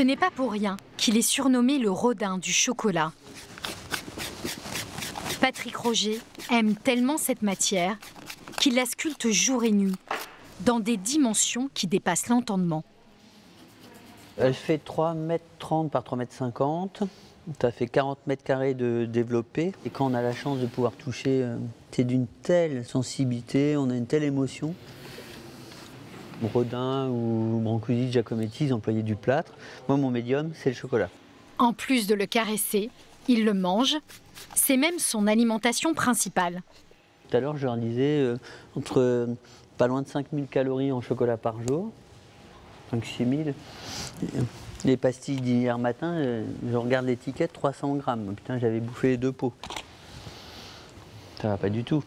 Ce n'est pas pour rien qu'il est surnommé le Rodin du chocolat. Patrick Roger aime tellement cette matière qu'il la sculpte jour et nuit, dans des dimensions qui dépassent l'entendement. Elle fait 3,30 m par 3,50 m. Ça fait 40 mètres carrés de développé. Et quand on a la chance de pouvoir toucher, c'est d'une telle sensibilité, on a une telle émotion. Rodin ou Brancusi, Giacometti, ils employaient du plâtre. Moi, mon médium, c'est le chocolat. En plus de le caresser, il le mange. C'est même son alimentation principale. Tout à l'heure, je leur disais entre pas loin de 5000 calories en chocolat par jour. 5-6 000. Les pastilles d'hier matin, je regarde l'étiquette, 300 grammes. Putain, j'avais bouffé 2 pots. Ça va pas du tout.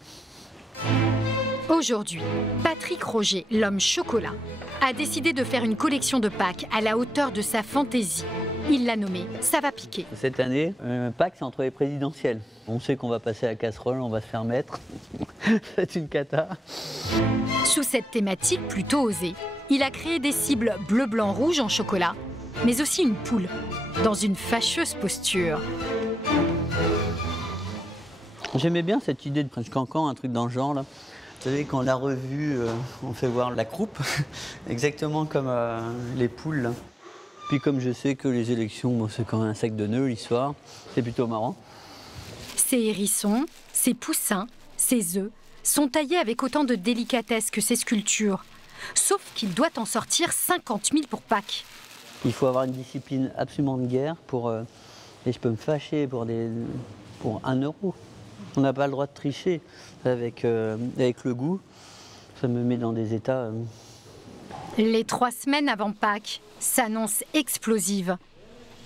Aujourd'hui, Patrick Roger, l'homme chocolat, a décidé de faire une collection de Pâques à la hauteur de sa fantaisie. Il l'a nommée « Ça va piquer ». Cette année, Pâques, c'est entre les présidentielles. On sait qu'on va passer à la casserole, on va se faire mettre. C'est une cata. Sous cette thématique plutôt osée, il a créé des cibles bleu, blanc, rouge en chocolat, mais aussi une poule, dans une fâcheuse posture. J'aimais bien cette idée de French Cancan, un truc dans le genre là. Vous savez, quand la revue, on fait voir la croupe, exactement comme les poules. Là. Puis comme je sais que les élections, bon, c'est quand même un sac de nœuds l'histoire, c'est plutôt marrant. Ces hérissons, ces poussins, ces œufs sont taillés avec autant de délicatesse que ces sculptures. Sauf qu'il doit en sortir 50 000 pour Pâques. Il faut avoir une discipline absolument de guerre pour... et je peux me fâcher pour 1 euro. On n'a pas le droit de tricher avec le goût. Ça me met dans des états... Les 3 semaines avant Pâques s'annoncent explosives.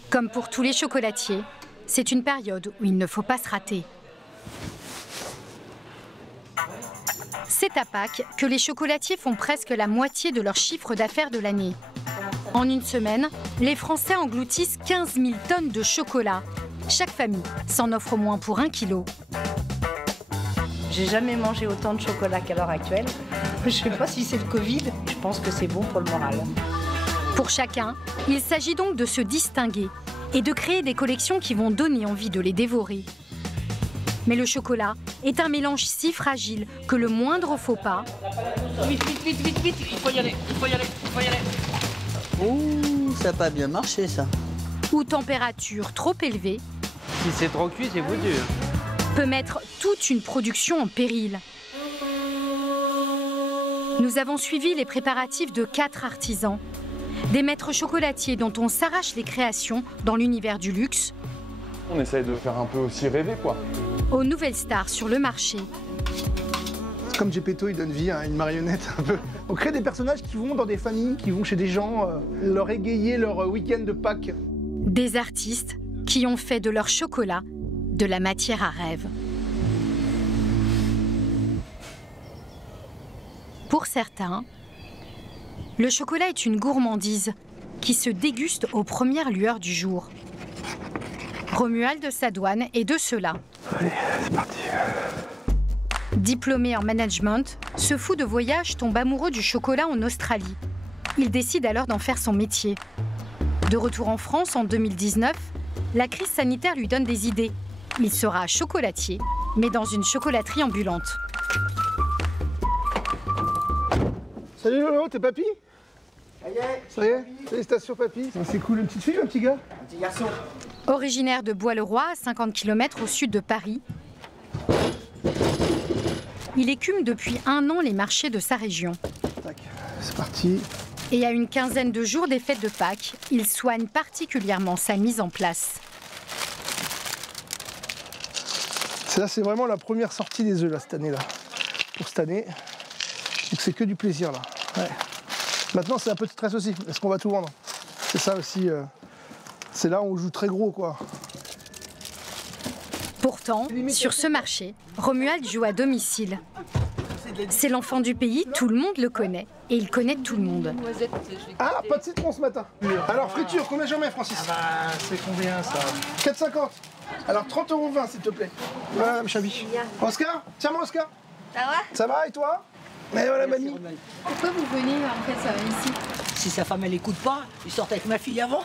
Comme pour tous les chocolatiers, c'est une période où il ne faut pas se rater. C'est à Pâques que les chocolatiers font presque la moitié de leur chiffre d'affaires de l'année. En une semaine, les Français engloutissent 15 000 tonnes de chocolat. Chaque famille s'en offre au moins pour 1 kilo. J'ai jamais mangé autant de chocolat qu'à l'heure actuelle. Je ne sais pas si c'est le Covid, je pense que c'est bon pour le moral. Pour chacun, il s'agit donc de se distinguer et de créer des collections qui vont donner envie de les dévorer. Mais le chocolat est un mélange si fragile que le moindre faux pas... Vite, il faut y aller, il faut y aller. Ouh, ça n'a pas bien marché ça. Ou température trop élevée... Si c'est trop cuit, c'est foutu. ...peut mettre toute une production en péril. Nous avons suivi les préparatifs de 4 artisans, des maîtres chocolatiers dont on s'arrache les créations dans l'univers du luxe. On essaye de faire un peu aussi rêver, quoi. Aux nouvelles stars sur le marché. C'est comme Gepetto, il donne vie à une marionnette un peu. On crée des personnages qui vont dans des familles, qui vont chez des gens, leur égayer leur week-end de Pâques. Des artistes qui ont fait de leur chocolat de la matière à rêve. Pour certains, le chocolat est une gourmandise qui se déguste aux premières lueurs du jour. Romuald Sadoine est de ceux-là. Allez, c'est parti. Diplômé en management, ce fou de voyage tombe amoureux du chocolat en Australie. Il décide alors d'en faire son métier. De retour en France en 2019, la crise sanitaire lui donne des idées. Il sera chocolatier, mais dans une chocolaterie ambulante. Salut Lolo, t'es papy? Ça y est, félicitations papy. C'est cool, une petite fille ou un petit gars? Un petit garçon. Originaire de Bois-le-Roi, à 50 km au sud de Paris, il écume depuis 1 an les marchés de sa région. Tac, c'est parti. Et à une quinzaine de jours des fêtes de Pâques, il soigne particulièrement sa mise en place. C'est vraiment la première sortie des œufs là, cette année-là. Pour cette année. Donc c'est que du plaisir là. Ouais. Maintenant c'est un peu de stress aussi. Est-ce qu'on va tout vendre? C'est ça aussi. C'est là où on joue très gros quoi. Pourtant, sur ce marché, Romuald joue à domicile. C'est l'enfant du pays, tout le monde le connaît. Et il connaît tout le monde. Ah, pas de citron ce matin. Alors friture, combien j'en mets Francis? C'est combien ça? 4,50. Alors 30,20 € s'il te plaît. Voilà, Chabi. Oscar, tiens-moi Oscar. Ça va? Ça va et toi? Mais voilà mamie. Pourquoi vous venez en fait ici? Si sa femme elle écoute pas, il sort avec ma fille avant.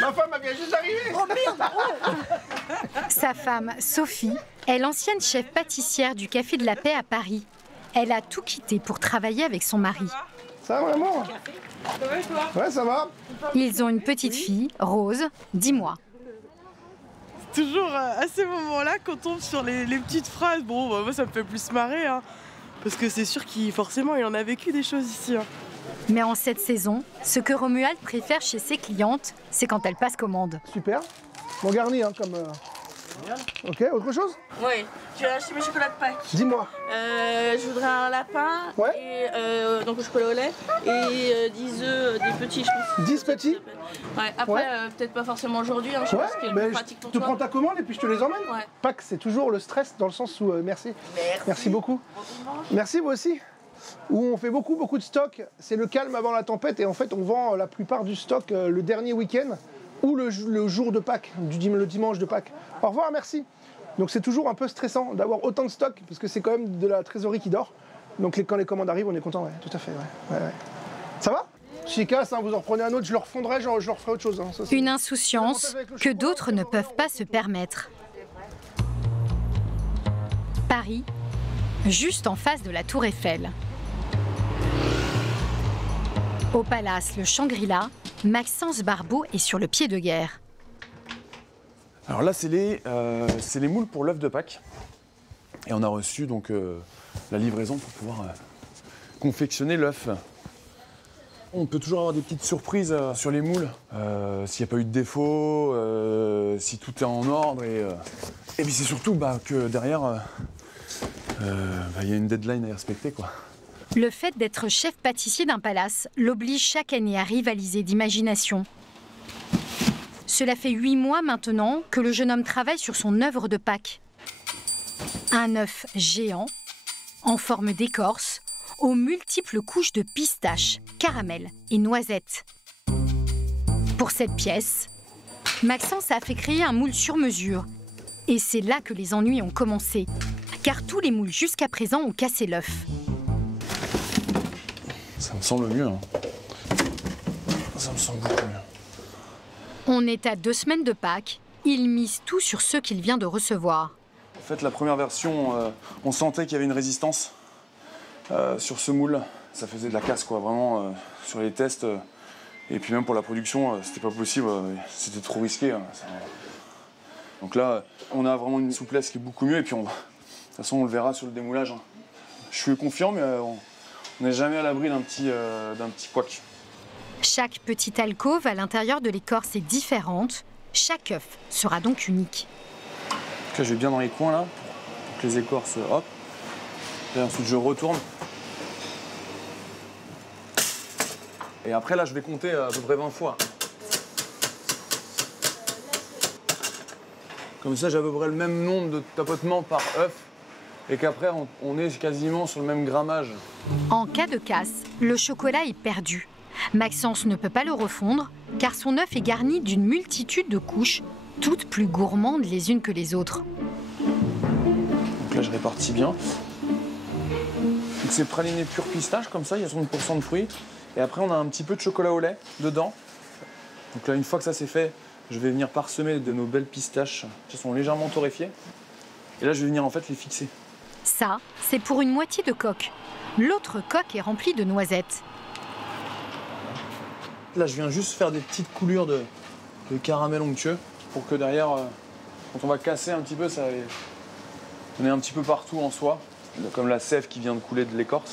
Ma femme elle vient juste d'arriver. Oh merde, oh. Sa femme, Sophie, est l'ancienne chef pâtissière du Café de la Paix à Paris. Elle a tout quitté pour travailler avec son mari. Ça va vraiment? Ça va et toi? Ouais, ça va. Ils ont une petite fille, Rose, 10 mois. Toujours à ces moments-là qu'on tombe sur les petites phrases. Bon, bah, moi ça me fait plus marrer, hein, parce que c'est sûr qu'il forcément il en a vécu des choses ici. Hein. Mais en cette saison, ce que Romuald préfère chez ses clientes, c'est quand elles passent commande. Super. Bon garni, hein, comme... Ok, autre chose? Oui, tu as acheté mes chocolats de Pâques. Dis-moi. Je voudrais un lapin, Ouais. et, donc au chocolat au lait, et 10 œufs, des petits, je pense. 10 petits? Ouais, après, Ouais. Peut-être pas forcément aujourd'hui, hein, je Ouais, pense qu'il est mais plus je pratique pour te toi. prends ta commande et puis je te les emmène. Ouais. Pâques, c'est toujours le stress dans le sens où... merci. Merci beaucoup. Merci, vous aussi. Où on fait beaucoup de stock. C'est le calme avant la tempête et en fait, on vend la plupart du stock le dernier week-end ou le jour de Pâques, le dimanche de Pâques. Au revoir, merci. Donc c'est toujours un peu stressant d'avoir autant de stock parce que c'est quand même de la trésorerie qui dort. Donc quand les commandes arrivent, on est content, ouais, tout à fait. Ouais. Ça va? Chicasse, hein, vous en reprenez un autre, je le refondrai, je leur ferai autre chose. Hein. Ça, Une insouciance que d'autres ne peuvent pas se permettre. Paris, juste en face de la Tour Eiffel. Au palace Le Shangri-La, Maxence Barbeau est sur le pied de guerre. Alors là, c'est les moules pour l'œuf de Pâques. Et on a reçu donc la livraison pour pouvoir confectionner l'œuf. On peut toujours avoir des petites surprises sur les moules, s'il n'y a pas eu de défaut, si tout est en ordre. Et puis c'est surtout que derrière, il y a une deadline à respecter, quoi. Le fait d'être chef pâtissier d'un palace l'oblige chaque année à rivaliser d'imagination. Cela fait 8 mois maintenant que le jeune homme travaille sur son œuvre de Pâques. Un œuf géant, en forme d'écorce, aux multiples couches de pistaches, caramel et noisettes. Pour cette pièce, Maxence a fait créer un moule sur mesure. Et c'est là que les ennuis ont commencé, car tous les moules jusqu'à présent ont cassé l'œuf. Ça me semble mieux. Hein. Ça me semble beaucoup mieux. On est à 2 semaines de Pâques. Il mise tout sur ceux qu'il vient de recevoir. En fait, la première version, on sentait qu'il y avait une résistance sur ce moule. Ça faisait de la casse, quoi, vraiment, sur les tests. Et puis même pour la production, c'était pas possible, c'était trop risqué. Hein, donc là, on a vraiment une souplesse qui est beaucoup mieux. Et puis, de toute façon, on le verra sur le démoulage. Hein. Je suis confiant, mais on n'est jamais à l'abri d'un petit couac. Chaque petite alcôve à l'intérieur de l'écorce est différente. Chaque œuf sera donc unique. Donc là, je vais bien dans les coins, là, pour que les écorces, hop. Et ensuite, je retourne. Et après, là, je vais compter à peu près 20 fois. Comme ça, j'ai à peu près le même nombre de tapotements par œuf. Et qu'après, on est quasiment sur le même grammage. En cas de casse, le chocolat est perdu. Maxence ne peut pas le refondre, car son œuf est garni d'une multitude de couches, toutes plus gourmandes les unes que les autres. Donc là, je répartis bien. Donc c'est praliné pur pistache, comme ça, il y a 60% de fruits. Et après, on a un petit peu de chocolat au lait dedans. Donc là, une fois que ça c'est fait, je vais venir parsemer de nos belles pistaches qui sont légèrement torréfiées. Et là, je vais venir en fait les fixer. Ça, c'est pour une moitié de coque. L'autre coque est remplie de noisettes. Là, je viens juste faire des petites coulures de caramel onctueux pour que derrière, quand on va casser un petit peu, ça on est un petit peu partout en soi, comme la sève qui vient de couler de l'écorce.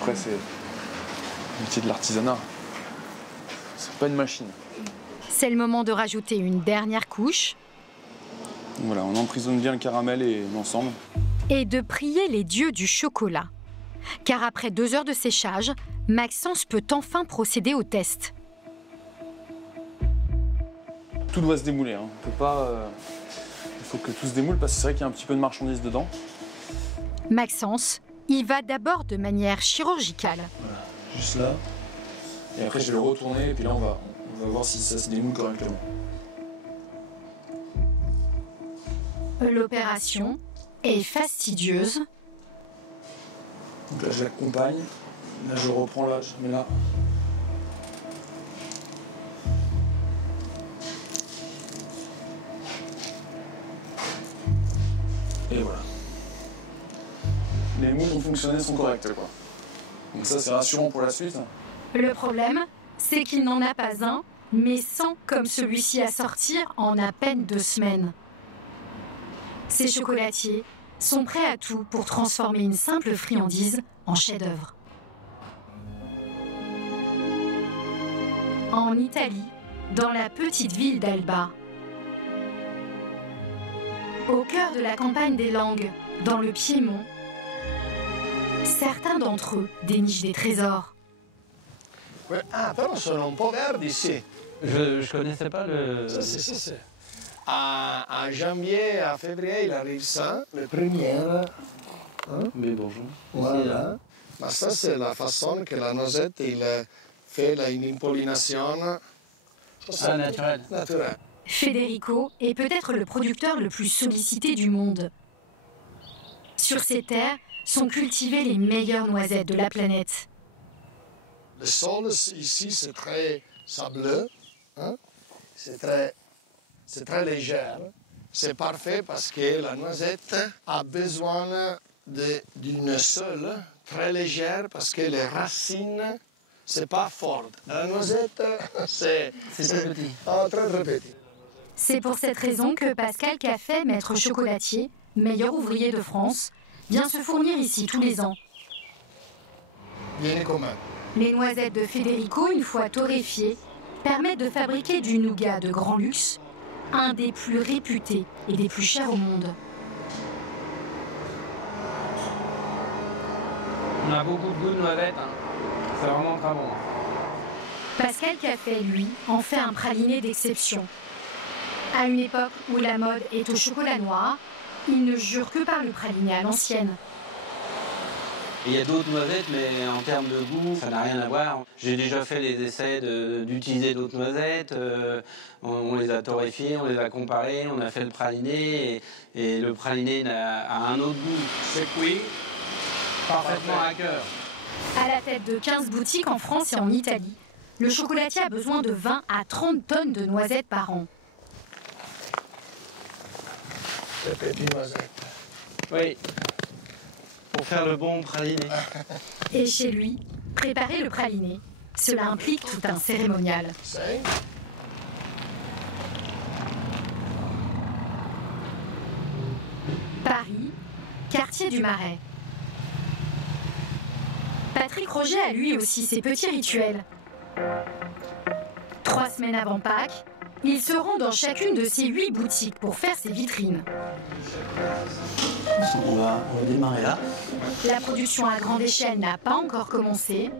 Après, c'est le métier de l'artisanat. C'est pas une machine. C'est le moment de rajouter une dernière couche. Voilà, on emprisonne bien le caramel et l'ensemble. Et de prier les dieux du chocolat. Car après 2 heures de séchage, Maxence peut enfin procéder au test. Tout doit se démouler. Hein. On peut pas, il faut que tout se démoule parce que c'est vrai qu'il y a un petit peu de marchandises dedans. Maxence y va d'abord de manière chirurgicale. Voilà, juste là. Et après, je vais le retourner et puis là, on va voir si ça se démoule correctement. L'opération est fastidieuse. Donc là, je l'accompagne. Là, je reprends là, je mets là. Et voilà. Les moules ont fonctionné, sont correctes, quoi. Donc ça, c'est rassurant pour la suite. Le problème, c'est qu'il n'en a pas un, mais 100 comme celui-ci à sortir en à peine 2 semaines. Ces chocolatiers sont prêts à tout pour transformer une simple friandise en chef-d'œuvre. En Italie, dans la petite ville d'Alba, au cœur de la campagne des Langhes, dans le Piémont, certains d'entre eux dénichent des trésors. Ah, però sono un po' verdi, sì. Je connaissais pas le... Si. À janvier, à février, il arrive ça, les premières. Hein? Mais bonjour. Voilà. Mais ça, c'est la façon que la noisette, il fait une impollination naturelle. Federico est peut-être le producteur le plus sollicité du monde. Sur ses terres sont cultivées les meilleures noisettes de la planète. Le sol ici, c'est très sableux. Hein? C'est très léger. C'est parfait parce que la noisette a besoin d'une seule très légère parce que les racines, c'est pas fort. La noisette, c'est très petit. Très petit. C'est pour cette raison que Pascal Caffet, maître chocolatier, meilleur ouvrier de France, vient se fournir ici tous les ans. Bien commun. Les noisettes de Federico, une fois torréfiées, permettent de fabriquer du nougat de grand luxe, un des plus réputés et des plus chers au monde. On a beaucoup de goût de noisettes. Hein. C'est vraiment très bon. Pascal Caffet, lui, en fait un praliné d'exception. À une époque où la mode est au chocolat noir, il ne jure que par le praliné à l'ancienne. Il y a d'autres noisettes, mais en termes de goût, ça n'a rien à voir. J'ai déjà fait les essais d'utiliser d'autres noisettes. On les a torréfiées, on les a comparées, on a fait le praliné. Et le praliné a un autre goût. C'est cuit parfaitement à cœur. À la tête de 15 boutiques en France et en Italie, le chocolatier a besoin de 20 à 30 tonnes de noisettes par an. C'est petit noisette. Oui. Pour faire le bon praliné. Et chez lui, préparer le praliné, cela implique tout un cérémonial. Paris, quartier du Marais. Patrick Roger a lui aussi ses petits rituels. 3 semaines avant Pâques, il se rend dans chacune de ses 8 boutiques pour faire ses vitrines. On va démarrer là. La production à grande échelle n'a pas encore commencé.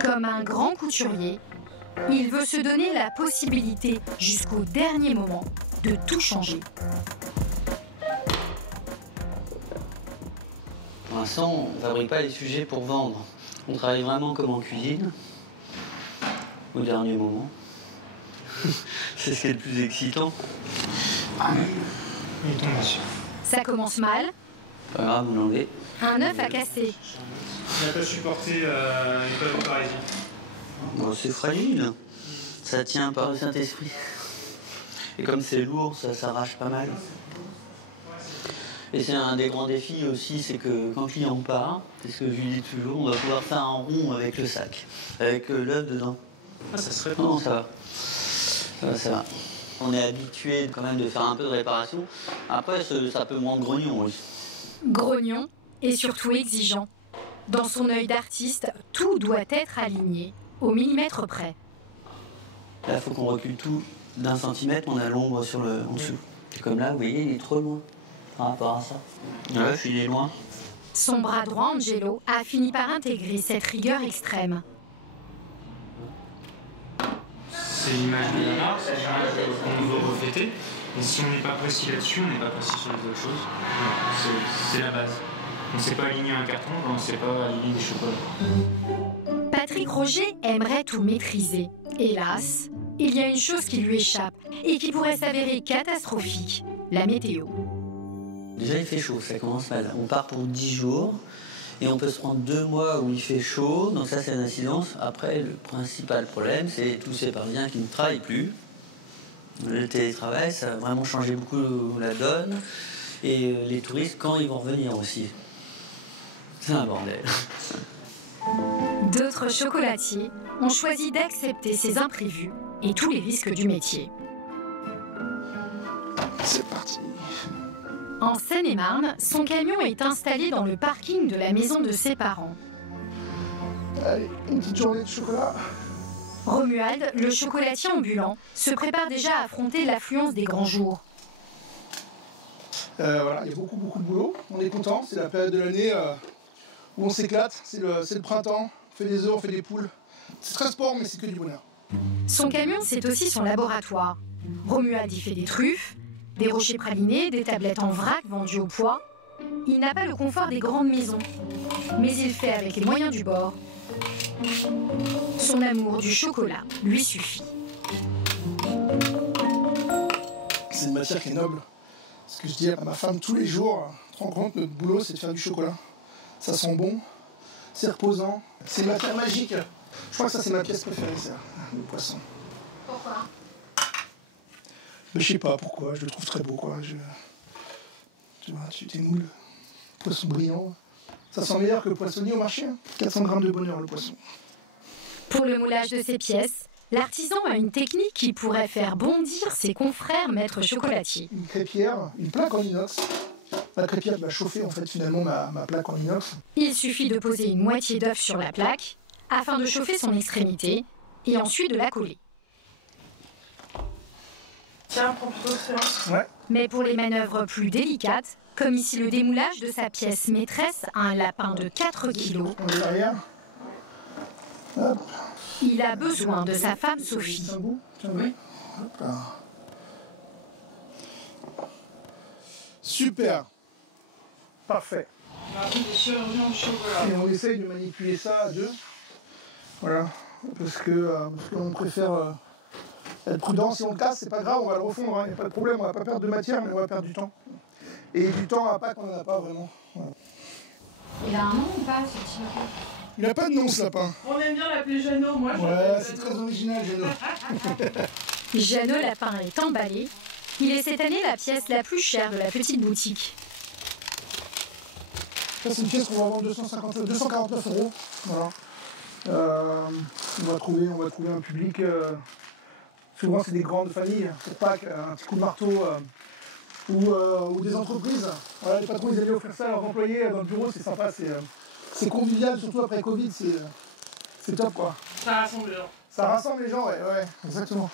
Comme un grand couturier, il veut se donner la possibilité, jusqu'au dernier moment, de tout changer. Pour l'instant, on ne fabrique pas les sujets pour vendre. On travaille vraiment comme en cuisine, au dernier moment. C'est ce qui est le plus excitant. Il tombe dessus. Ça commence mal. Pas grave, vous l'enlevez. Un œuf à casser. Il n'a pas supporté une colle de parésie. Bon, c'est fragile. Ça tient par le Saint-Esprit. Et comme c'est lourd, ça s'arrache pas mal. Et c'est un des grands défis aussi, c'est que quand le client part, c'est ce que je lui dis toujours, on va pouvoir faire un rond avec le sac, avec l'œuf dedans. Ah, ça serait Non, ça va. Ça va. On est habitué quand même de faire un peu de réparation. Après, ça peut me rendre grognon aussi. Grognon et surtout exigeant. Dans son œil d'artiste, tout doit être aligné, au millimètre près. Là, il faut qu'on recule tout d'1 centimètre, on a l'ombre en dessous. Et comme là, vous voyez, il est trop loin par rapport à ça. L'œuf, il est loin. Son bras droit, Angelo, a fini par intégrer cette rigueur extrême. C'est l'image de la marque, c'est l'image qu'on veut refléter. Et si on n'est pas précis là-dessus, on n'est pas précis sur les autres choses. C'est la base. On ne sait pas aligner un carton, on ne sait pas aligner des chocolats. Patrick Roger aimerait tout maîtriser. Hélas, il y a une chose qui lui échappe et qui pourrait s'avérer catastrophique, la météo. Déjà, il fait chaud, ça commence mal. On part pour 10 jours. Et on peut se prendre 2 mois où il fait chaud, donc ça c'est l'incidence. Après, le principal problème, c'est tous ces Parisiens qui ne travaillent plus. Le télétravail, ça a vraiment changé beaucoup la donne. Et les touristes, quand ils vont revenir aussi. C'est un bordel. D'autres chocolatiers ont choisi d'accepter ces imprévus et tous les risques du métier. C'est parti. En Seine-et-Marne, son camion est installé dans le parking de la maison de ses parents. Allez, une petite journée de chocolat. Romuald, le chocolatier ambulant, se prépare déjà à affronter l'affluence des grands jours. Voilà, il y a beaucoup de boulot. On est content, c'est la période de l'année où on s'éclate. C'est le printemps, on fait des œufs, on fait des poules. C'est très sport, mais c'est que du bonheur. Son camion, c'est aussi son laboratoire. Romuald y fait des truffes, des rochers pralinés, des tablettes en vrac vendues au poids. Il n'a pas le confort des grandes maisons, mais il fait avec les moyens du bord. Son amour du chocolat lui suffit. C'est une matière qui est noble. Ce que je dis à ma femme tous les jours, tu te rends compte, notre boulot, c'est de faire du chocolat. Ça sent bon, c'est reposant, c'est une matière magique. Je crois que ça, c'est ma pièce préférée, ça, le poisson. Pourquoi? Mais je sais pas pourquoi, je le trouve très beau, quoi. Tu vois, tu t'émoules, poisson brillant. Ça sent meilleur que le poissonnier au marché. 400 grammes de bonheur, le poisson. Pour le moulage de ses pièces, l'artisan a une technique qui pourrait faire bondir ses confrères maîtres chocolatiers. Une crêpière, une plaque en inox. La crêpière va chauffer en fait finalement ma plaque en inox. Il suffit de poser une moitié d'œuf sur la plaque afin de chauffer son extrémité et ensuite de la coller. Tiens, prends plutôt ça. Ouais. Mais pour les manœuvres plus délicates, comme ici le démoulage de sa pièce maîtresse à un lapin de 4 kg, On est derrière. Hop. il a besoin de sa femme Sophie. Un bout. Tiens, oui. Hop là. Super. Parfait. On a appris des chirurgiens du chocolat. Et on essaye de manipuler ça à deux. Voilà. Parce qu'on préfère être prudent. Si on le casse, c'est pas grave, on va le refondre. Il n'y a pas de problème, on va pas perdre de matière, mais on va perdre du temps. Et du temps à Pâques, on n'en a pas vraiment. Voilà. Il a un nom ou pas, ce petit lapin? Il n'a pas de nom, ce lapin. On aime bien l'appeler Jeannot, moi je Ouais, l'appelle c'est Jeannot. très original, Jeannot. Jeannot Lapin est emballé. Il est cette année la pièce la plus chère de la petite boutique. Ça, c'est une pièce qu'on va vendre 249 €. Voilà. On va trouver un public. Souvent, c'est des grandes familles. Pour Pâques, un petit coup de marteau. Ou des entreprises. Voilà, les patrons, ils allaient offrir ça à leurs employés dans le bureau. C'est sympa. C'est convivial, surtout après Covid. C'est top, quoi. Ça rassemble les gens. Ça rassemble les gens, ouais, exactement.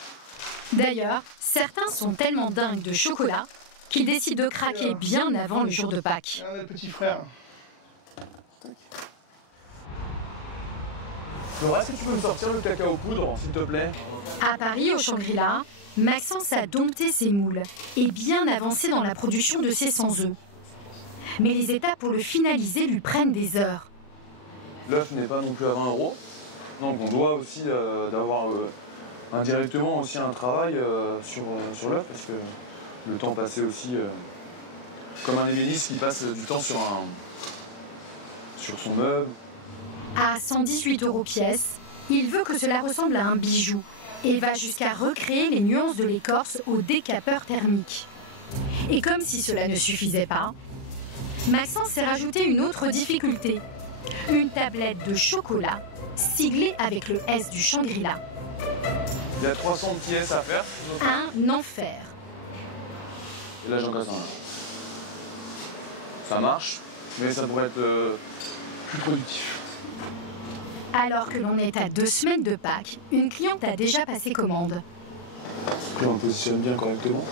D'ailleurs, certains sont tellement dingues de chocolat qu'ils décident de craquer bien avant le jour de Pâques. Là, on a le petit frère. Laura, est-ce que tu peux me sortir le cacao poudre, s'il te plaît? À Paris, au Shangri-La, Maxence a dompté ses moules et bien avancé dans la production de ses 100 œufs. Mais les étapes pour le finaliser lui prennent des heures. L'œuf n'est pas non plus à 20 €. Donc on doit aussi d'avoir indirectement aussi un travail sur l'œuf, parce que le temps passé aussi, comme un ébéniste qui passe du temps sur son meuble. À 118 € pièce, il veut que cela ressemble à un bijou et va jusqu'à recréer les nuances de l'écorce au décapeur thermique. Et comme si cela ne suffisait pas, Maxence s'est rajouté une autre difficulté. Une tablette de chocolat siglée avec le S du Shangri-La. Il y a 300 petits S à faire. Un enfer. Et là j'encaisse un. Ça marche, mais ça pourrait être plus productif. Alors que l'on est à 2 semaines de Pâques, une cliente a déjà passé commande. Puis on le positionne bien correctement.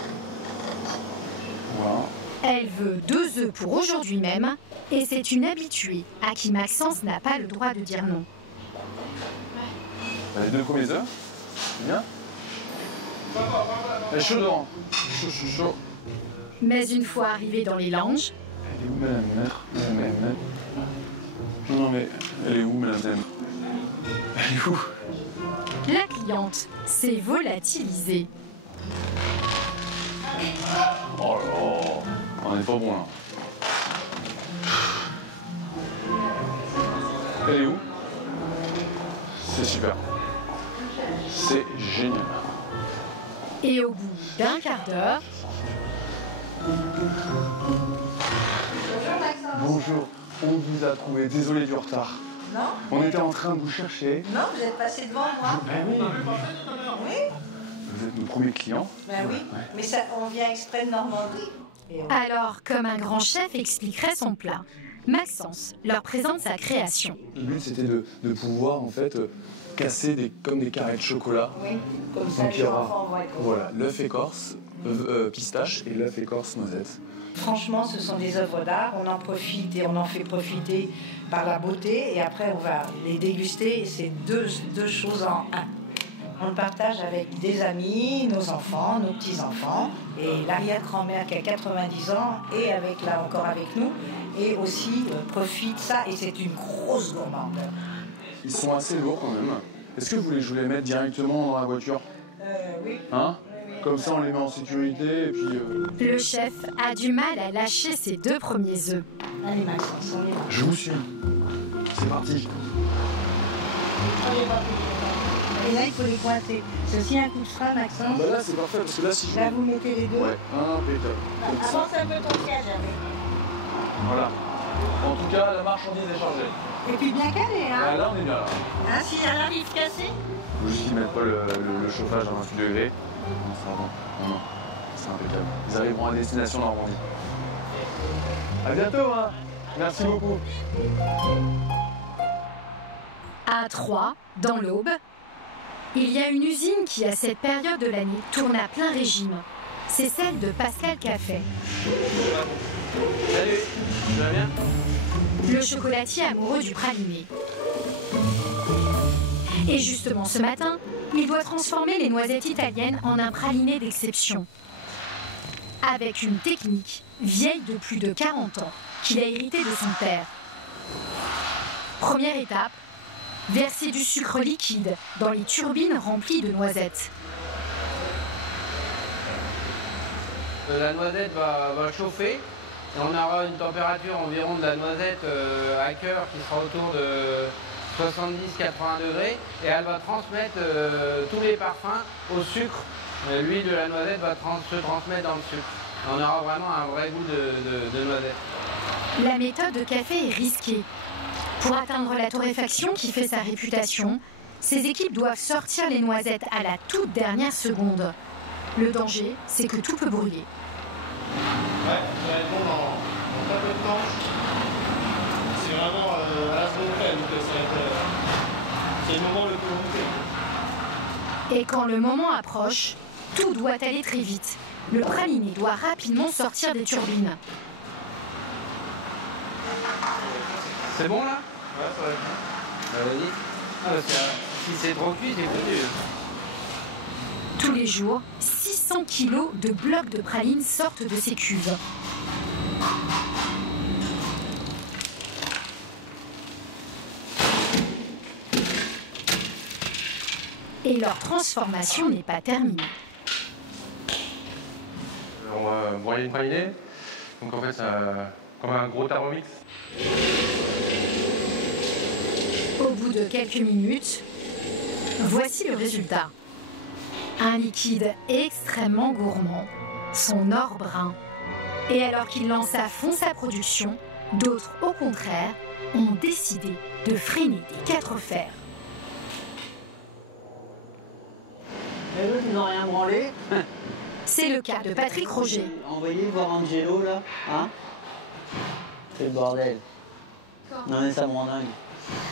Voilà. Elle veut 2 œufs pour aujourd'hui même, et c'est une habituée à qui Maxence n'a pas le droit de dire non. Les 2 premiers œufs, c'est bien. Elle est chaud devant. Chaud. Mais une fois arrivé dans les langes, Elle est où, madame le maître? Non, mais elle est où, madame le maître? Elle est où? la cliente s'est volatilisée. Oh là là, on n'est pas bon là. Elle est où? C'est super. C'est génial. Et au bout d'un quart d'heure... Bonjour, on vous a trouvé, désolé du retard. Non? On était en train de vous chercher. Non, vous êtes passé devant moi. Ben oui. Oui? Vous êtes nos premiers clients. Ben oui, mais ça, on vient exprès de Normandie. Alors, comme un grand chef expliquerait son plat, Maxence leur présente sa création. Le but, c'était de pouvoir, en fait, casser comme des carrés de chocolat. Oui, comme ça, donc, il y les aura, enfants vont être contents. voilà, l'œuf écorce, pistache et l'œuf écorce noisette. Franchement, ce sont des œuvres d'art. On en profite et on en fait profiter par la beauté. Et après, on va les déguster. Et c'est deux choses en un. On le partage avec des amis, nos enfants, nos petits-enfants. Et l'arrière-grand-mère qui a 90 ans est là encore avec nous. Et aussi profite ça. Et c'est une grosse gourmande. Ils sont assez lourds quand même. Est-ce que vous voulez que je vous les mette directement dans la voiture? Oui. Hein? Comme ça, on les met en sécurité et puis... Le chef a du mal à lâcher ses 2 premiers œufs. Allez, Maxence, on y va. Je vous suis. C'est parti. Et là, il faut les coincer. C'est aussi un coup de frein, Maxence. Bah là, c'est parfait parce que là, si je... Là, vous mettez les deux. Ouais, impeccable. Comme ça. Avance un peu ton siège avec. Voilà. En tout cas, la marchandise est chargée. Et puis bien calé, hein? Là, on est bien là. Hein, si elle arrive cassée? Faut juste qu'ils mettent pas le chauffage à 28 degrés. Non, ça va. Non, c'est impeccable. Ils arriveront à destination Normandie. À bientôt, hein. Merci beaucoup. À Troyes, dans l'Aube, il y a une usine qui, à cette période de l'année, tourne à plein régime. C'est celle de Pascal Café. Salut, tu vas bien? Le chocolatier amoureux du praliné. Et justement, ce matin, il doit transformer les noisettes italiennes en un praliné d'exception. Avec une technique vieille de plus de 40 ans, qu'il a héritée de son père. Première étape, verser du sucre liquide dans les turbines remplies de noisettes. La noisette va chauffer. Et on aura une température environ de la noisette à cœur qui sera autour de 70-80 degrés. Et elle va transmettre tous les parfums au sucre. L'huile de la noisette va se transmettre dans le sucre. On aura vraiment un vrai goût de noisette. La méthode de café est risquée. Pour atteindre la torréfaction qui fait sa réputation, ces équipes doivent sortir les noisettes à la toute dernière seconde. Le danger, c'est que tout peut brûler. Ouais, ça va être bon dans très peu de temps. C'est vraiment à la seconde près, donc c'est le moment le plus long. Et quand le moment approche, tout doit aller très vite. Le praliné doit rapidement sortir des turbines. C'est bon là? Ouais, ça va être bon. Vas-y. Ah, parce que si c'est trop cuit, c'est foutu. Tous les jours, 600 kilos de blocs de praline sortent de ces cuves. Et leur transformation n'est pas terminée. On va broyer une pralinée. Donc en fait, c'est comme un gros Thermomix. Au bout de quelques minutes, voici le résultat. Un liquide extrêmement gourmand, son or brun. Et alors qu'il lance à fond sa production, d'autres, au contraire, ont décidé de freiner des 4 fers. Et eux, ils n'ont rien branlé. C'est le cas de Patrick Roger. Envoyez voir Angelo là, hein? C'est le bordel. Non mais ça me rend dingue.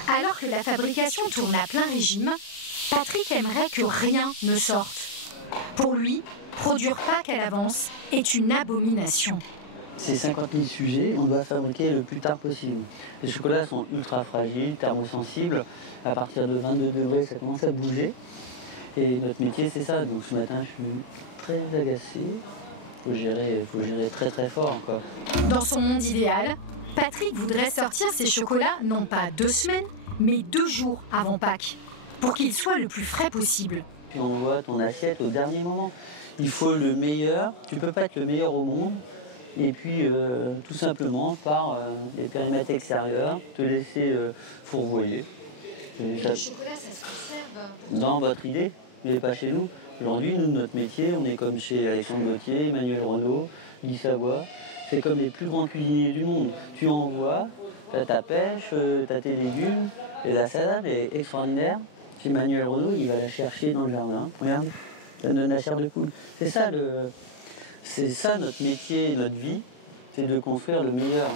Alors que la fabrication tourne à plein régime, Patrick aimerait que rien ne sorte. Pour lui, produire Pâques à l'avance est une abomination. C'est 50 000 sujets, on doit fabriquer le plus tard possible. Les chocolats sont ultra fragiles, thermosensibles. À partir de 22 degrés, ça commence à bouger. Et notre métier, c'est ça. Donc ce matin, je suis très agacé. Faut gérer très très fort, quoi. Dans son monde idéal, Patrick voudrait sortir ses chocolats non pas 2 semaines, mais 2 jours avant Pâques, pour qu'ils soient le plus frais possible. Puis on voit ton assiette au dernier moment. Il faut le meilleur. Tu peux pas être le meilleur au monde et puis tout simplement par les périmètres extérieurs, te laisser fourvoyer. Le chocolat, ça se conserve? Dans votre idée, mais pas chez nous. Aujourd'hui, nous, notre métier, on est comme chez Alexandre Gauthier, Emmanuel Renaud, Guy Savoie. C'est comme les plus grands cuisiniers du monde. Tu envoies, t'as ta pêche, t'as tes légumes, et la salade est extraordinaire. Chez Emmanuel Renaud, il va la chercher dans le jardin. Regarde, ça donne la chair de poule. C'est ça notre métier, notre vie, c'est de construire le meilleur.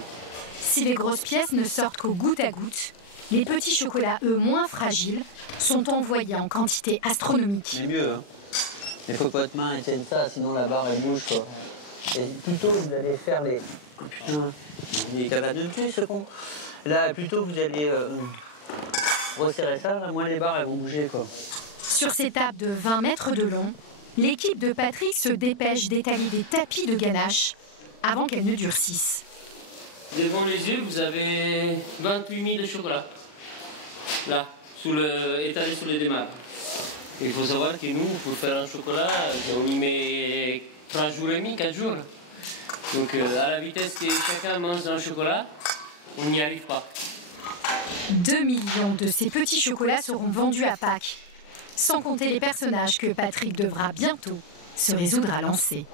Si les grosses pièces ne sortent qu'au goutte à goutte, les petits chocolats, eux moins fragiles, sont envoyés en quantité astronomique. C'est mieux, hein. Il faut que votre main tienne ça, sinon la barre elle bouge, quoi. Et plutôt vous allez faire les... Oh putain, il est capable de me tuer ce con. Là, plutôt vous allez resserrer ça, là, moins les barres elles vont bouger, quoi. Sur ces tables de 20 mètres de long, l'équipe de Patrick se dépêche d'étaler des tapis de ganache avant qu'elles ne durcissent. Devant les yeux, vous avez 28 000 de chocolat. Là, étalé sur les démarres. Il faut savoir que nous, pour faire un chocolat, on y met 3 jours et demi, 4 jours. Donc à la vitesse que chacun mange un chocolat, on n'y arrive pas. 2 millions de ces petits chocolats seront vendus à Pâques, sans compter les personnages que Patrick devra bientôt se résoudre à lancer.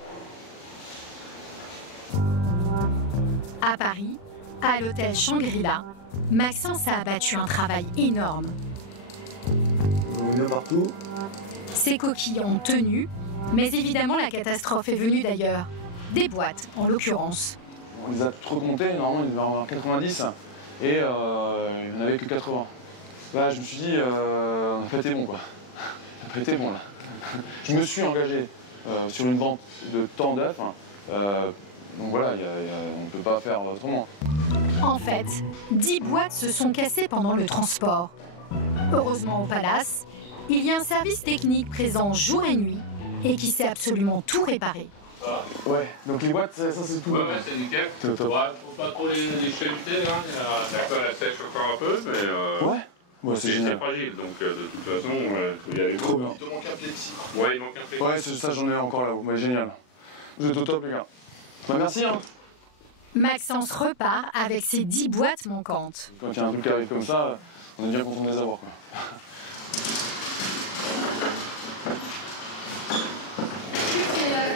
À Paris, à l'hôtel Shangri-La, Maxence a abattu un travail énorme. Partout. Ces coquilles ont tenu, mais évidemment la catastrophe est venue d'ailleurs. Des boîtes, en l'occurrence. On les a trop comptées, normalement il devait y en avoir 90, et il n'y en avait que 80. Là je me suis dit, on a pété bon quoi. On a pété bon là. Je me suis engagé sur une vente de tant d'œufs, donc voilà, on ne peut pas faire autrement. En fait, 10 boîtes se sont cassées pendant le transport. Heureusement au Palace, il y a un service technique présent jour et nuit et qui sait absolument tout réparer. Ouais, donc les boîtes, ça c'est tout. Ouais, c'est nickel. Faut pas trop les chahuter, hein. La colle elle sèche encore un peu, mais ouais, c'est génial. C'est fragile, donc de toute façon, il faut y aller. Trop bien. Il te manque un plexi. Ouais, il manque un plexi. Ouais, c'est ça, j'en ai encore là. Ouais, génial. Vous êtes au top, les gars. Bah, merci, hein. Maxence repart avec ses 10 boîtes manquantes. Quand il y a un truc qui arrive comme ça, on est bien content de les avoir, quoi.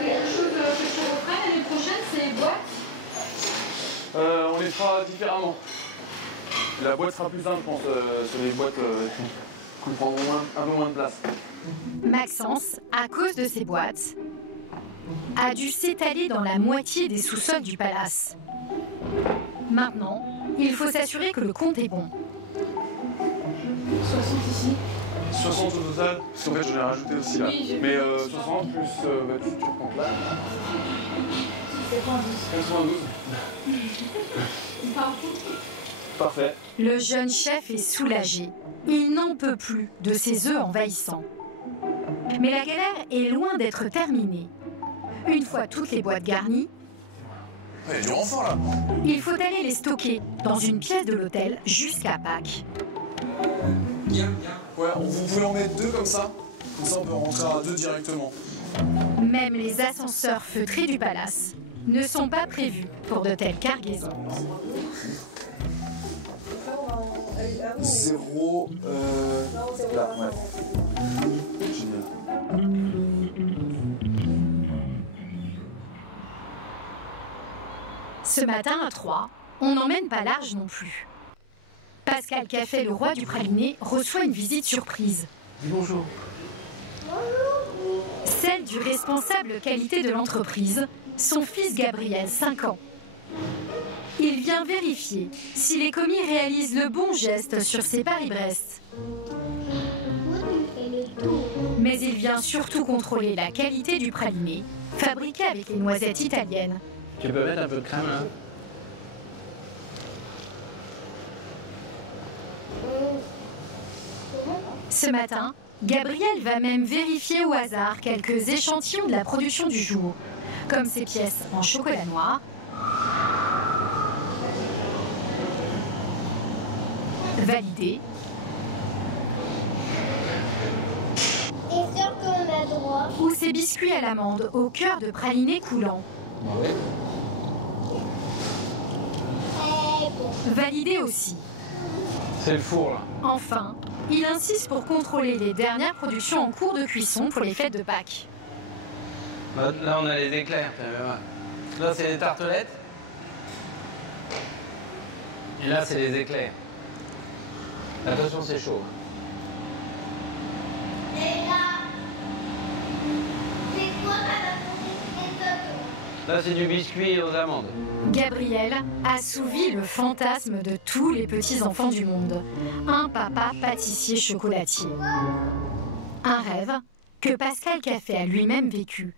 Quelque chose que je reprenne l'année prochaine, ces boîtes? On les fera différemment. La boîte sera plus simple, je pense, sur les boîtes qui prendront un peu moins de place. Maxence, à cause de ces boîtes, a dû s'étaler dans la moitié des sous-sols du Palace. Maintenant, il faut s'assurer que le compte est bon. 60 ici. 60 au total, parce qu'en fait j'en ai rajouté aussi là. Oui, mais 60 plus, tu comptes là. 92. Parfait. Le jeune chef est soulagé. Il n'en peut plus de ces œufs envahissants. Mais la galère est loin d'être terminée. Une fois toutes les boîtes garnies, Il y a du renfort là. il faut aller les stocker dans une pièce de l'hôtel jusqu'à Pâques. Ouais, vous pouvez en mettre 2 comme ça. Comme ça on peut rentrer à 2 directement. Même les ascenseurs feutrés du Palace ne sont pas prévus pour de telles cargaisons. 0, là, ouais. Génial. Ce matin à 3, on n'emmène pas large non plus. Pascal Café, le roi du praliné, reçoit une visite surprise. Bonjour. Celle du responsable qualité de l'entreprise, son fils Gabriel, 5 ans. Il vient vérifier si les commis réalisent le bon geste sur ses Paris-Brest. Mais il vient surtout contrôler la qualité du praliné, fabriqué avec les noisettes italiennes. Tu peux mettre un peu de crème là? Ce matin, Gabriel va même vérifier au hasard quelques échantillons de la production du jour, comme ces pièces en chocolat noir, validées, T'es sûr qu'on a droit? ou ces biscuits à l'amande au cœur de praliné coulant. Validé aussi. C'est le four là. Enfin, il insiste pour contrôler les dernières productions en cours de cuisson pour les fêtes de Pâques. Là on a les éclairs. Là c'est les tartelettes. Et là c'est les éclairs. Attention c'est chaud. Là c'est du biscuit aux amandes. Gabriel assouvit le fantasme de tous les petits-enfants du monde. Un papa pâtissier chocolatier. Un rêve que Pascal Caffé a lui-même vécu.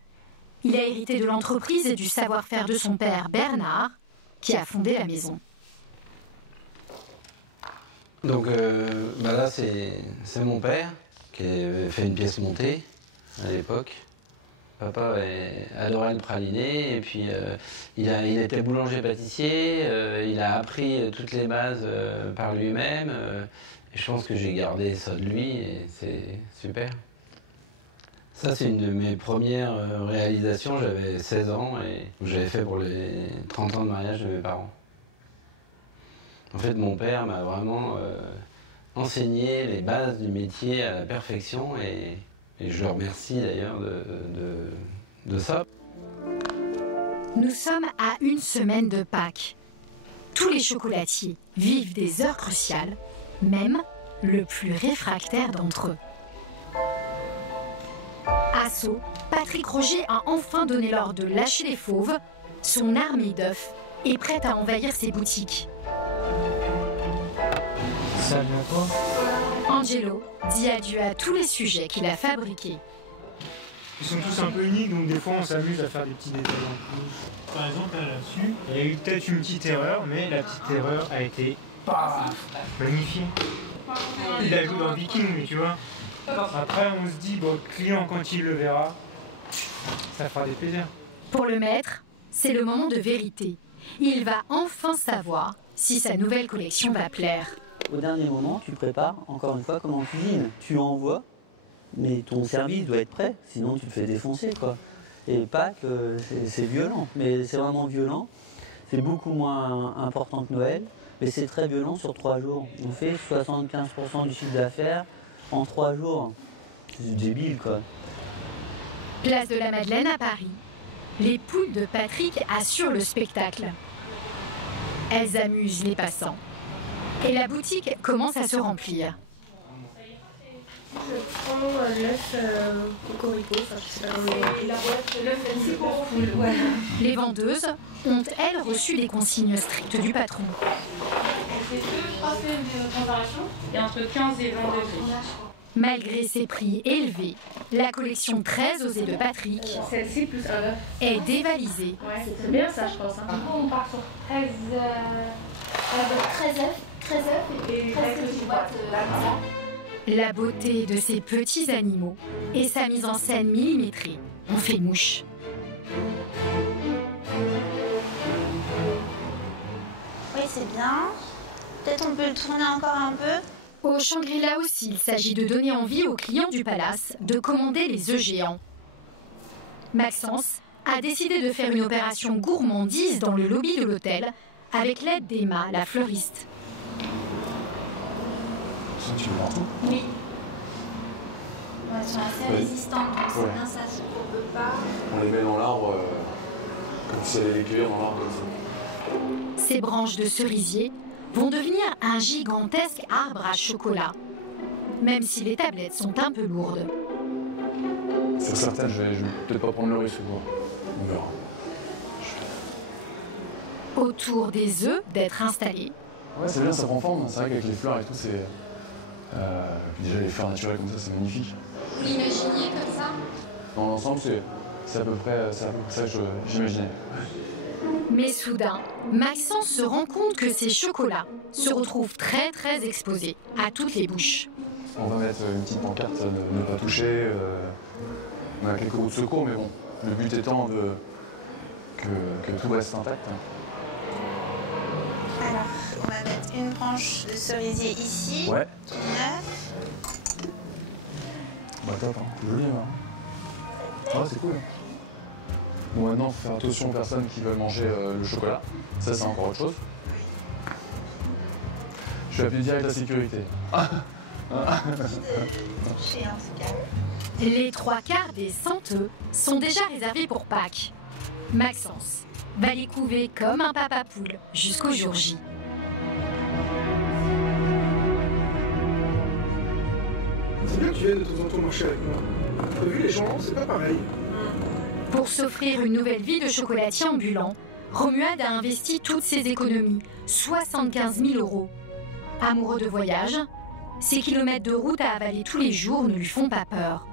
Il a hérité de l'entreprise et du savoir-faire de son père Bernard, qui a fondé la maison. Donc là c'est mon père qui avait fait une pièce montée à l'époque. Papa adorait le praliné et puis il était boulanger-pâtissier, il a appris toutes les bases par lui-même et je pense que j'ai gardé ça de lui et c'est super. Ça c'est une de mes premières réalisations, j'avais 16 ans et j'avais fait pour les 30 ans de mariage de mes parents. En fait mon père m'a vraiment enseigné les bases du métier à la perfection et je le remercie d'ailleurs de ça. Nous sommes à une semaine de Pâques. Tous les chocolatiers vivent des heures cruciales, même le plus réfractaire d'entre eux. À Sceaux, Patrick Roger a enfin donné l'ordre de lâcher les fauves. Son armée d'œufs est prête à envahir ses boutiques. Salut à toi. Angelo dit adieu à tous les sujets qu'il a fabriqués. Ils sont tous un peu uniques, donc des fois on s'amuse à faire des petits détails en plus. Par exemple là-dessus, il y a eu peut-être une petite erreur, mais la petite erreur a été magnifiée. Il a joué dans Viking, mais tu vois. Après on se dit, bon, le client quand il le verra, ça fera des plaisirs. Pour le maître, c'est le moment de vérité. Il va enfin savoir si sa nouvelle collection va plaire. Au dernier moment, tu prépares, encore une fois, comme en cuisine. Tu envoies, mais ton service doit être prêt, sinon tu te fais défoncer, quoi. Et Pâques, c'est violent, mais c'est vraiment violent. C'est beaucoup moins important que Noël, mais c'est très violent sur 3 jours. On fait 75% du chiffre d'affaires en 3 jours. C'est débile, quoi. Place de la Madeleine à Paris. Les poules de Patrick assurent le spectacle. Elles amusent les passants. Et la boutique commence à se remplir. Je prends l'œuf cocorico, enfin je sais pas comment. Et la boîte de l'œuf, c'est pour poule. Ouais. Les vendeuses ont, elles, reçu des consignes strictes du patron. C'est 2-3 semaines de transaction et entre 15 et 20 degrés. Malgré ses prix élevés, la collection très osée de Patrick celle-ci plus un œuf est dévalisée. Ouais, c'est bien ça, je pense. Hein. Du coup, on part sur 13 œufs et 13 petites boîtes comme ça. La beauté de ces petits animaux et sa mise en scène millimétrée ont fait mouche. Oui, c'est bien. Peut-être on peut le tourner encore un peu. Au Shangri-La aussi, il s'agit de donner envie aux clients du palace de commander les œufs géants. Maxence a décidé de faire une opération gourmandise dans le lobby de l'hôtel avec l'aide d'Emma, la fleuriste. Tu veux voir tout? Oui. Elles sont assez résistantes, donc c'est bien, ça se courbe pas. On les met dans l'arbre, comme si elle allait les cueillir dans l'arbre comme ça. Ces branches de cerisier vont devenir un gigantesque arbre à chocolat, même si les tablettes sont un peu lourdes. Sur certaines, je vais peut-être pas prendre le risque, quoi. On verra. Autour des œufs d'être installés. Ouais, c'est bien, ça prend forme. C'est vrai qu'avec les fleurs et tout, c'est... puis déjà, les fleurs naturelles comme ça, c'est magnifique. Vous l'imaginez comme ça? Dans l'ensemble, c'est à peu près ça que j'imaginais. Mais soudain, Maxence se rend compte que ces chocolats se retrouvent très très exposés à toutes les bouches. On va mettre une petite pancarte, ne pas toucher. On a quelques roues de secours, mais bon, le but étant que tout reste intact. Alors, on va mettre une branche de cerisier ici. Ouais. Tout neuf. Bah top, hein. Joli, hein. Ouais, c'est cool. Bon, maintenant, il faut faire attention aux personnes qui veulent manger le chocolat. Ça, c'est encore autre chose. Je suis appelé direct à la sécurité. Les 3/4 des centeux sont déjà réservés pour Pâques. Maxence va les couver comme un papa poule jusqu'au jour J. C'est bien que tu viennes de temps en temps marcher avec moi. T'as vu les gens, c'est pas pareil. Pour s'offrir une nouvelle vie de chocolatier ambulant, Romuald a investi toutes ses économies, 75 000 €. Amoureux de voyage, ces kilomètres de route à avaler tous les jours ne lui font pas peur.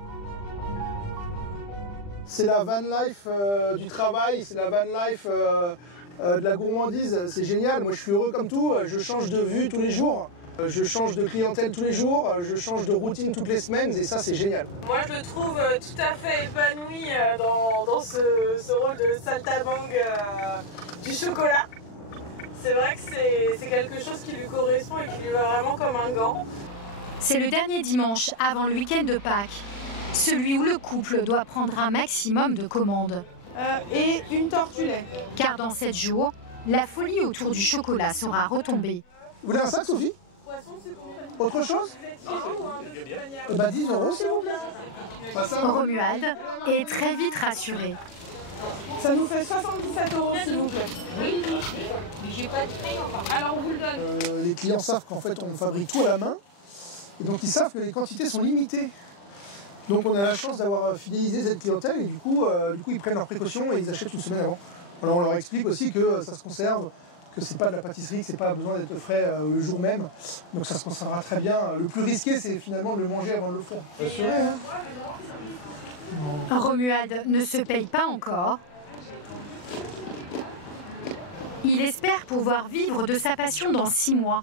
C'est la van life du travail, c'est la van life de la gourmandise, c'est génial. Moi je suis heureux comme tout, je change de vue tous les jours, je change de clientèle tous les jours, je change de routine toutes les semaines et ça c'est génial. Moi je le trouve tout à fait épanoui dans ce rôle de saltabanque du chocolat. C'est vrai que c'est quelque chose qui lui correspond et qui lui va vraiment comme un gant. C'est le dernier dimanche avant le week-end de Pâques, celui où le couple doit prendre un maximum de commandes. Et une tortue lait. Car dans 7 jours, la folie autour du chocolat sera retombée. Vous voulez un sac, Sophie? Autre chose? 10 € s'il vous plaît. Romuald est très vite rassuré. Ça nous fait 77 € s'il vous plaît. Oui, mais j'ai pas de frais encore. Alors on vous le donne. Les clients savent qu'en fait on fabrique tout à la main. Et donc ils savent que les quantités sont limitées. Donc on a la chance d'avoir fidélisé cette clientèle et du coup ils prennent leurs précautions et ils achètent une semaine avant. Alors on leur explique aussi que ça se conserve, que c'est pas de la pâtisserie, que c'est pas besoin d'être frais le jour même. Donc ça se conservera très bien. Le plus risqué c'est finalement de le manger avant de le faire. Assuré, hein. Romuald ne se paye pas encore. Il espère pouvoir vivre de sa passion dans 6 mois.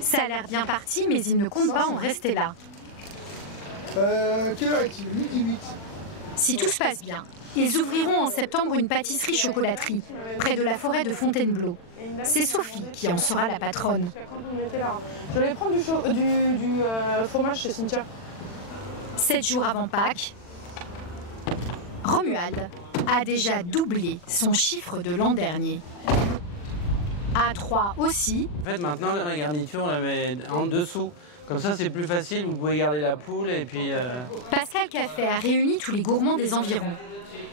Ça a l'air bien parti, mais il ne compte pas en rester là. Quelle heure est-il? 12h08. Si tout se passe bien, ils ouvriront en septembre une pâtisserie-chocolaterie près de la forêt de Fontainebleau. C'est Sophie qui en sera la patronne. Je vais prendre du fromage chez Cynthia. 7 jours avant Pâques, Romuald a déjà doublé son chiffre de l'an dernier. À 3 aussi. En fait, maintenant, la garniture, on la met en dessous. Comme ça, c'est plus facile, vous pouvez garder la poule et puis... Pascal Café a réuni tous les gourmands des environs,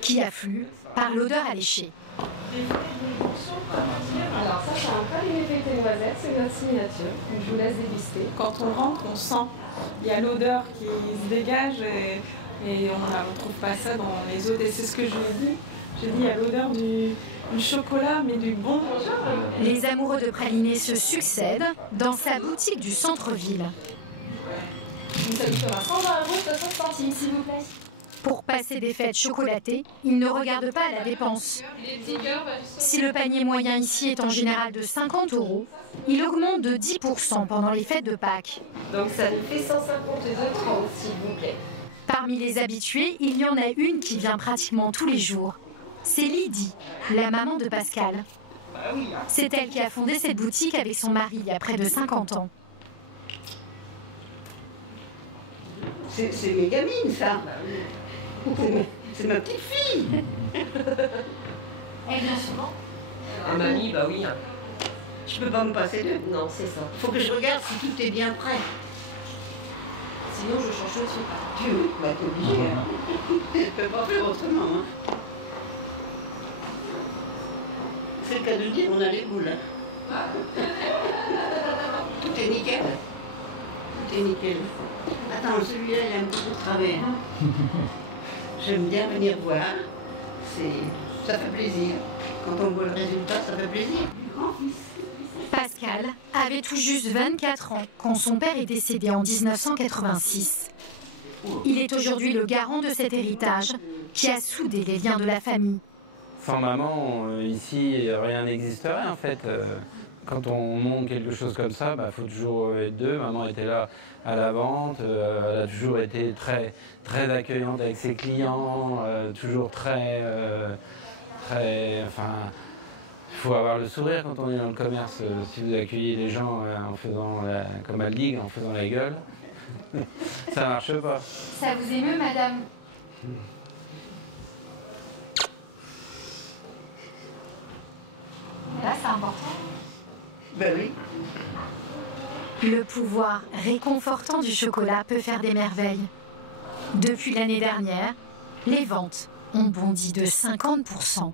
qui affluent par l'odeur alléchée. Alors ça, c'est un praliné feuilleté noisette, c'est notre signature. Donc, je vous laisse déguster. Quand on rentre, on sent. Il y a l'odeur qui se dégage et on ne trouve pas ça dans les autres. Et c'est ce que je lui ai dit. J'ai dit, il y a l'odeur du chocolat, mais du bon. Les amoureux de pralinés se succèdent dans sa boutique du centre-ville. Ça vous fera 120 € 60 centimes, s'il vous plaît. Pour passer des fêtes chocolatées, il ne regarde pas à la dépense. Si le panier moyen ici est en général de 50 €, il augmente de 10% pendant les fêtes de Pâques. Donc ça nous fait 152,30 €, s'il vous plaît. Parmi les habitués, il y en a une qui vient pratiquement tous les jours. C'est Lydie, la maman de Pascal. C'est elle qui a fondé cette boutique avec son mari il y a près de 50 ans. C'est mes gamines, ça. C'est ma petite fille. Elle vient souvent. Ah, mamie, bah oui. Je peux pas me passer d'eux. Non, c'est ça. Faut que je regarde si tout est bien prêt. Sinon, je change aussi. Tu veux? Bah, t'es obligé. Hein. Je peux pas faire autrement. Hein. C'est le cas de dire, on a les boules. Hein. Tout est nickel. Tout est nickel. Attends, celui-là, il a un petit peu de travers. J'aime bien venir voir. Ça fait plaisir. Quand on voit le résultat, ça fait plaisir. Pascal avait tout juste 24 ans quand son père est décédé en 1986. Il est aujourd'hui le garant de cet héritage qui a soudé les liens de la famille. Sans maman, ici, rien n'existerait en fait. Quand on monte quelque chose comme ça, il faut toujours être deux. Maman était là à la vente, elle a toujours été très, très accueillante avec ses clients, toujours très... enfin, il faut avoir le sourire quand on est dans le commerce. Si vous accueillez les gens en faisant, comme à Ligue, en faisant la gueule, ça marche pas. Ça vous émeut, madame? Là, c'est important. Ben oui. Le pouvoir réconfortant du chocolat peut faire des merveilles. Depuis l'année dernière, les ventes ont bondi de 50%.